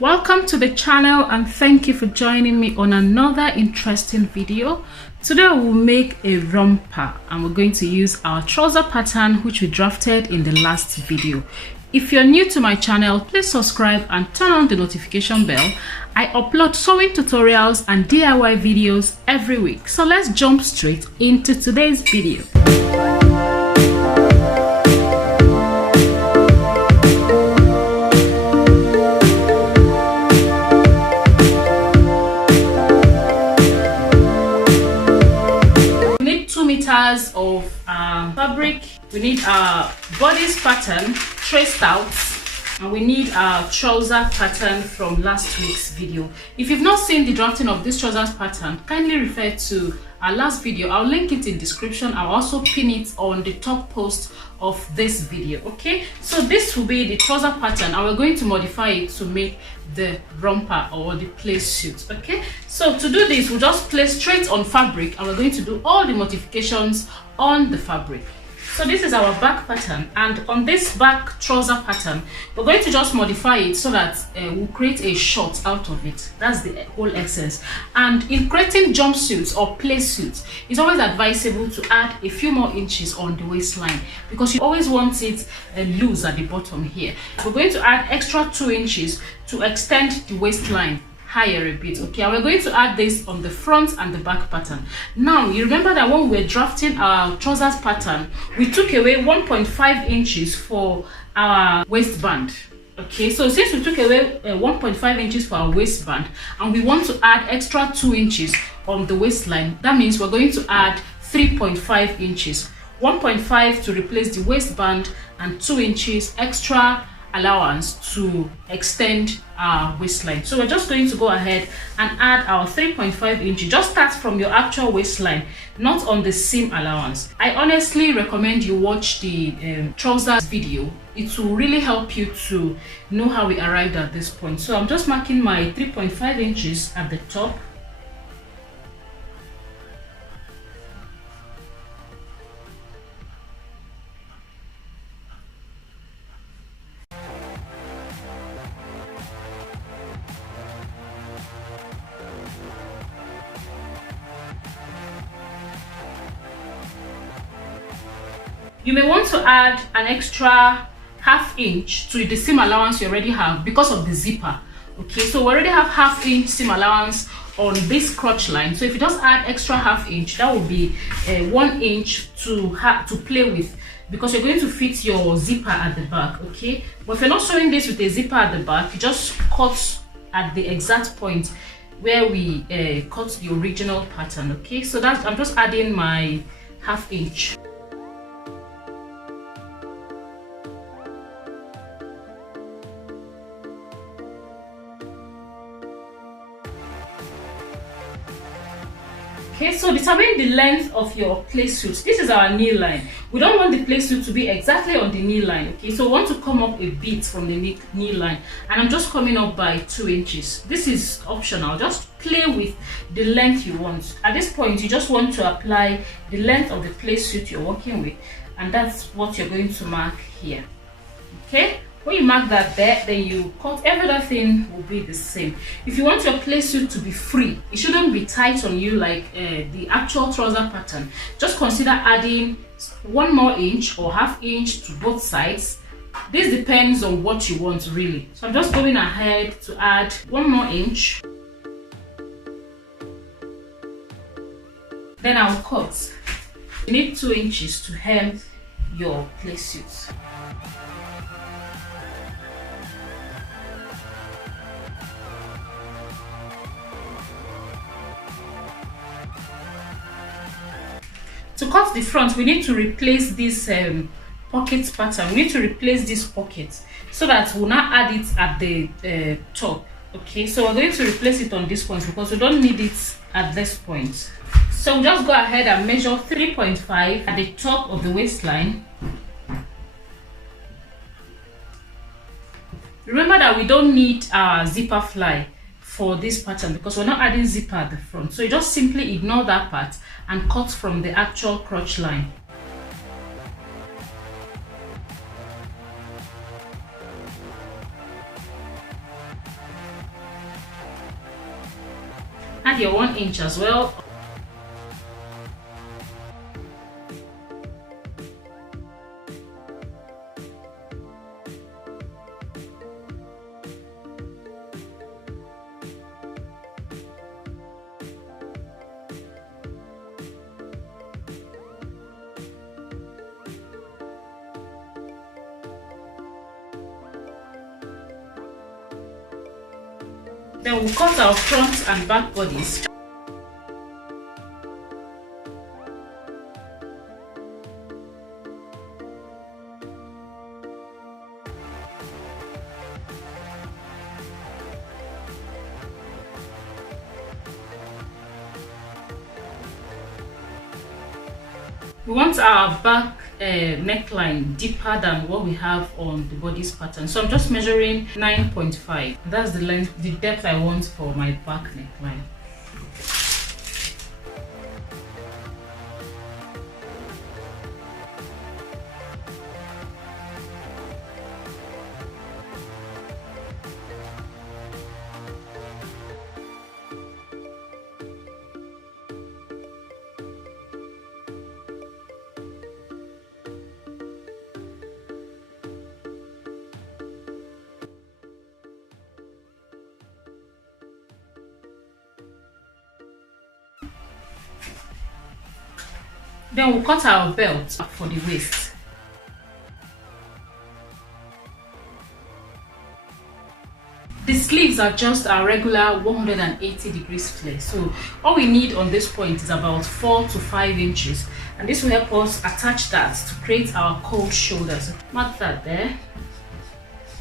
Welcome to the channel and thank you for joining me on another interesting video. Today we'll make a romper and we're going to use our trouser pattern which we drafted in the last video. If you're new to my channel, please subscribe and turn on the notification bell. I upload sewing tutorials and DIY videos every week. So let's jump straight into today's video. Of fabric, we need our bodice pattern traced out, and we need our trouser pattern from last week's video. If you've not seen the drafting of this trousers pattern, kindly refer to our last video. I'll link it in description. I'll also pin it on the top post of this video. Okay, so this will be the trouser pattern and we're going to modify it to make the romper or the Playsuit. Okay, so to do this, we'll just place straight on fabric and we're going to do all the modifications on the fabric. So this is our back pattern, and on this back trouser pattern we're going to just modify it so that we'll create a short out of it. That's the whole essence. And in creating jumpsuits or Playsuits, it's always advisable to add a few more inches on the waistline because you always want it loose at the bottom here. We're going to add extra 2 inches to extend the waistline higher a bit. Okay, and we're going to add this on the front and the back pattern. Now you remember that when we were drafting our trousers pattern, we took away 1.5 inches for our waistband. Okay, so since we took away 1.5 inches for our waistband and we want to add extra 2 inches on the waistline, that means we're going to add 3.5 inches, 1.5 to replace the waistband and 2 inches extra allowance to extend our waistline. So we're just going to go ahead and add our 3.5 inches. Just start from your actual waistline, not on the seam allowance. I honestly recommend you watch the trousers video. It will really help you to know how we arrived at this point. So I'm just marking my 3.5 inches at the top. You may want to add an extra ½ inch to the seam allowance you already have because of the zipper. Okay, so we already have ½ inch seam allowance on this crotch line. So if you just add extra ½ inch, that will be 1 inch to play with because you're going to fit your zipper at the back. Okay, but if you're not sewing this with a zipper at the back, you just cut at the exact point where we cut the original pattern. Okay, so that's, I'm just adding my ½ inch. Okay, so determine the length of your Playsuit. This is our knee line. We don't want the Playsuit to be exactly on the knee line. Okay, so we want to come up a bit from the knee line, and I'm just coming up by 2 inches. This is optional. Just play with the length you want. At this point, you just want to apply the length of the Playsuit you're working with, and that's what you're going to mark here. Okay. When you mark that there, then you cut. Every other thing will be the same. If you want your Playsuit to be free, it shouldn't be tight on you like the actual trouser pattern. Just consider adding 1 more inch or ½ inch to both sides. This depends on what you want really. So I'm just going ahead to add 1 more inch. Then I'll cut. You need 2 inches to hem your Playsuit. To cut the front, we need to replace this pocket pattern. We need to replace this pocket so that we'll not add it at the top. Okay, so we're going to replace it on this point because we don't need it at this point. So we'll just go ahead and measure 3.5 at the top of the waistline. Remember that we don't need our zipper fly for this pattern because we're not adding zipper at the front. So you just simply ignore that part and cut from the actual crotch line. Add your 1 inch as well. Then we'll cut our front and back bodies. We want our back neckline deeper than what we have on the bodice pattern, so I'm just measuring 9.5. That's the length, the depth I want for my back neckline. Then we'll cut our belt for the waist. The sleeves are just a regular 180 degrees flare, so all we need on this point is about 4 to 5 inches, and this will help us attach that to create our cold shoulders. Mark that there.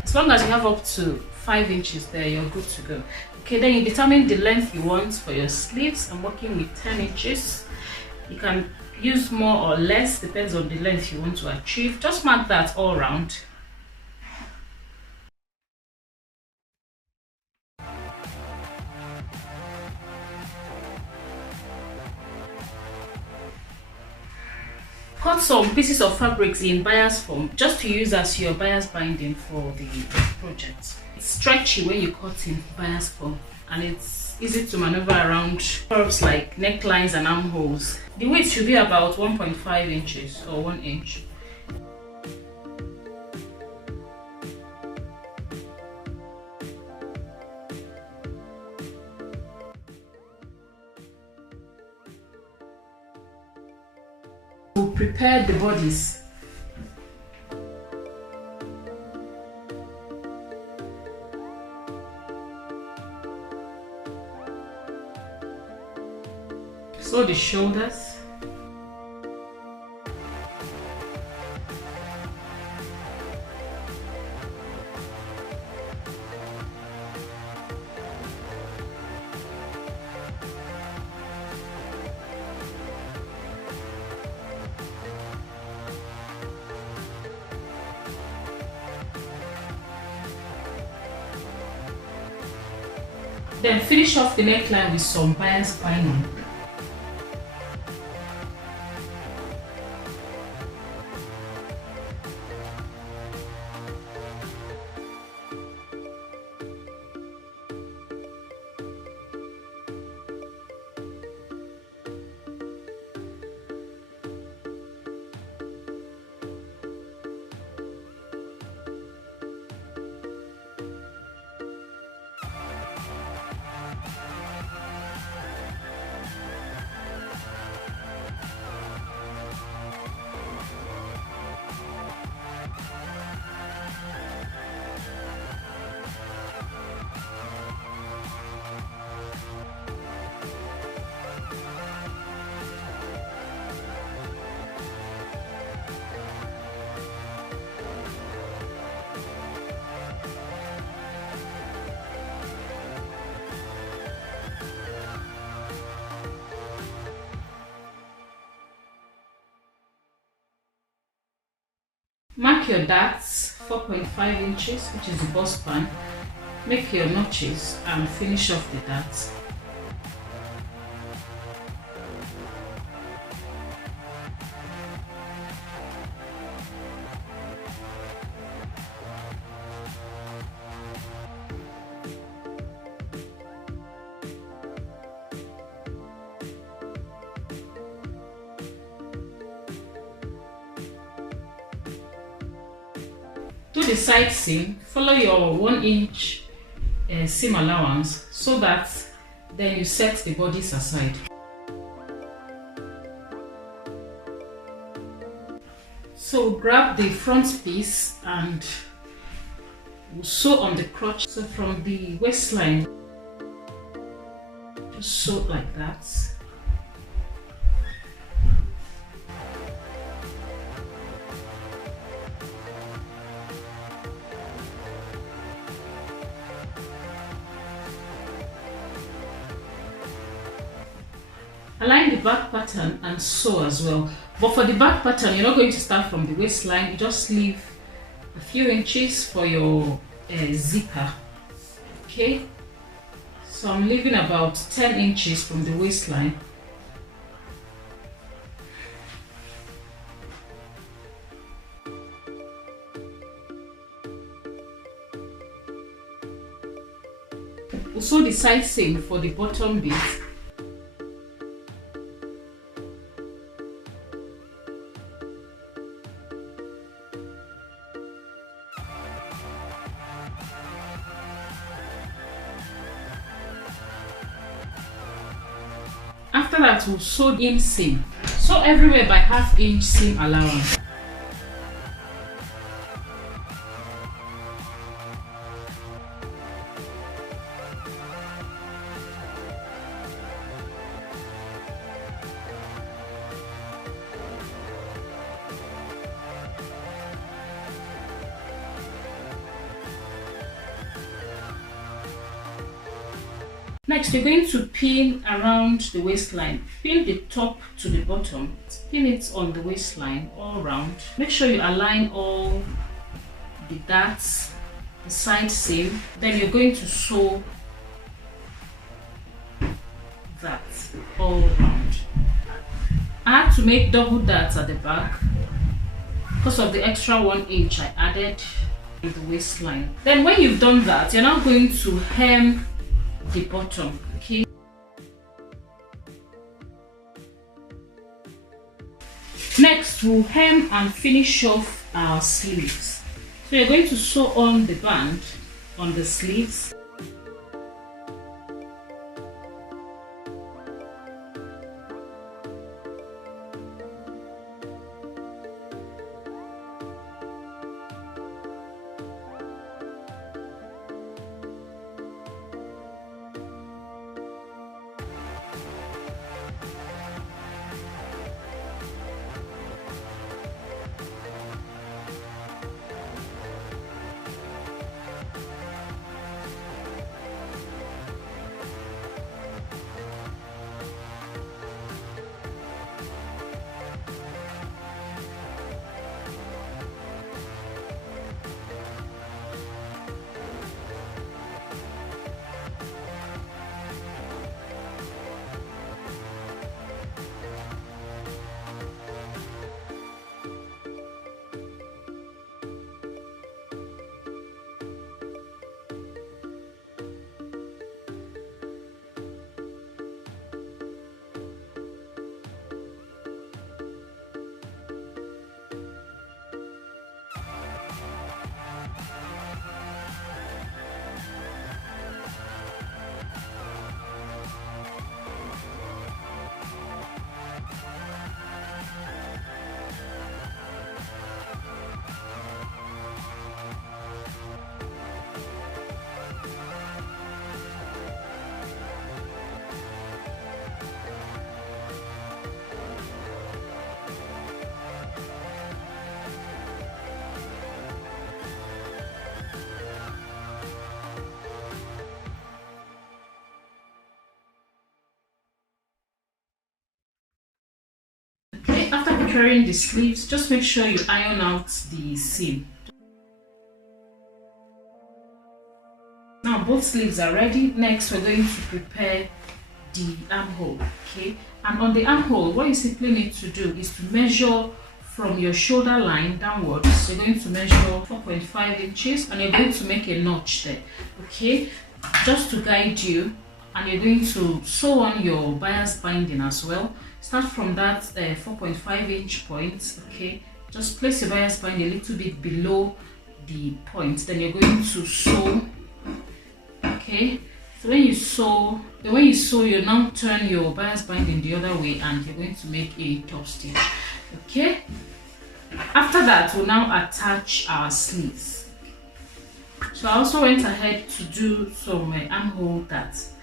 As long as you have up to 5 inches there, you're good to go. Okay, then you determine the length you want for your sleeves. I'm working with 10 inches. You can use more or less, depends on the length you want to achieve. Just mark that all around. Cut some pieces of fabrics in bias form just to use as your bias binding for the project. It's stretchy when you cut in bias form, and it's easy to maneuver around curves like necklines and armholes. The width should be about 1.5 inches or 1 inch. We'll prepare the bodies. So the shoulders. Then finish off the neckline with some bias binding. Mark your darts 4.5 inches, which is the bust span. Make your notches and finish off the darts. Do the side seam, follow your 1 inch seam allowance so that then you set the bodice aside. So grab the front piece and we'll sew on the crotch. So from the waistline, just sew like that. Align the back pattern and sew as well. But for the back pattern, you're not going to start from the waistline. You just leave a few inches for your zipper. Okay, so I'm leaving about 10 inches from the waistline. We'll sew the side seam for the bottom bit. After that, we'll sew in seam. Sew everywhere by 1/2 inch seam allowance. Next, you're going to pin around the waistline. Pin the top to the bottom. Pin it on the waistline all around. Make sure you align all the darts, the side seam. Then you're going to sew that all around. I had to make double darts at the back because of the extra 1 inch I added to the waistline. Then when you've done that, you're now going to hem the bottom. Okay, next we'll hem and finish off our sleeves. So you're going to sew on the band on the sleeves. After preparing the sleeves, just make sure you iron out the seam. Now both sleeves are ready. Next, we're going to prepare the armhole. Okay, and on the armhole, what you simply need to do is to measure from your shoulder line downwards. So you're going to measure 4.5 inches and you're going to make a notch there. Okay, just to guide you, and you're going to sew on your bias binding as well. Start from that 4.5 inch point. Okay, just place your bias binding a little bit below the point, then you're going to sew. Okay, so when you sew, you now turn your bias binding the other way and you're going to make a top stitch. Okay, after that we'll now attach our sleeves. So I also went ahead to do some armhole darts,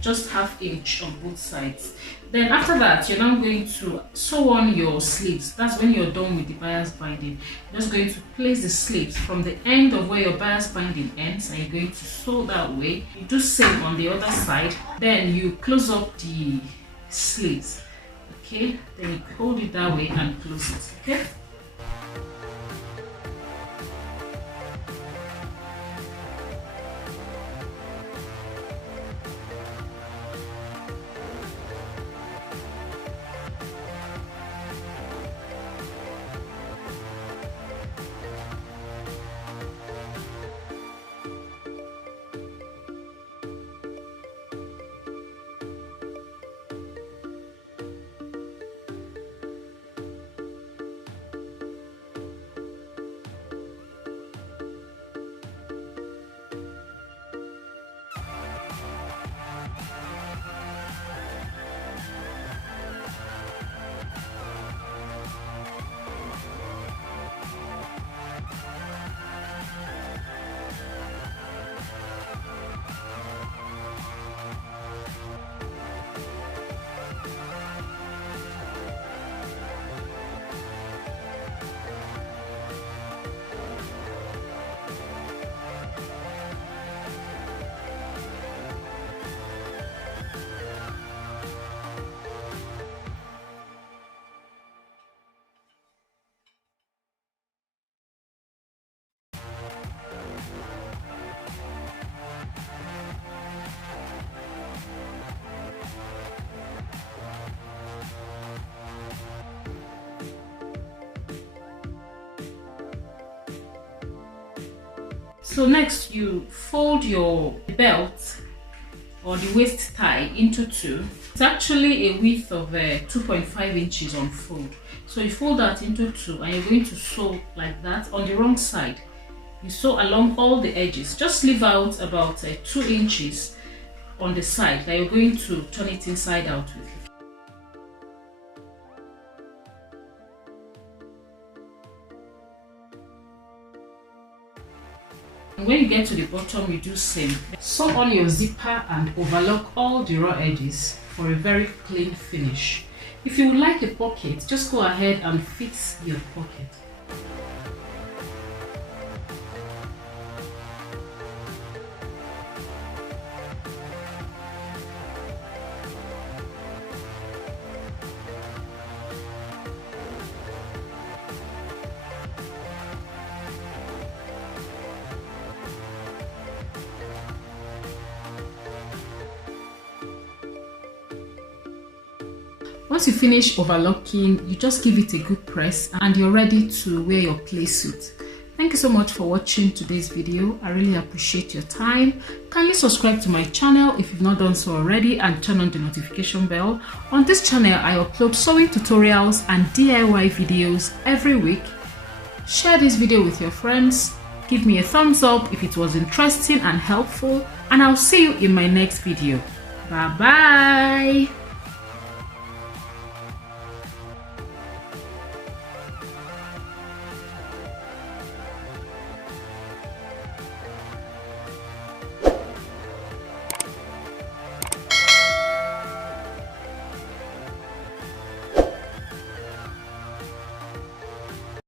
just 1/2 inch on both sides. Then after that, you're now going to sew on your sleeves. That's when you're done with the bias binding. You're just going to place the sleeves from the end of where your bias binding ends, and you're going to sew that way. You do same on the other side. Then you close up the sleeves. Okay, then you hold it that way and close it. Okay. So next, you fold your belt or the waist tie into two. It's actually a width of 2.5 inches on fold. So you fold that into two and you're going to sew like that on the wrong side. You sew along all the edges. Just leave out about 2 inches on the side that you're going to turn it inside out with. And when you get to the bottom, you do same. Sew on your zipper and overlock all the raw edges for a very clean finish. If you would like a pocket, just go ahead and fix your pocket. Once you finish overlocking, you just give it a good press and you're ready to wear your play suit. Thank you so much for watching today's video. I really appreciate your time. Kindly subscribe to my channel if you've not done so already and turn on the notification bell. On this channel, I upload sewing tutorials and DIY videos every week. Share this video with your friends. Give me a thumbs up if it was interesting and helpful, and I'll see you in my next video. Bye bye.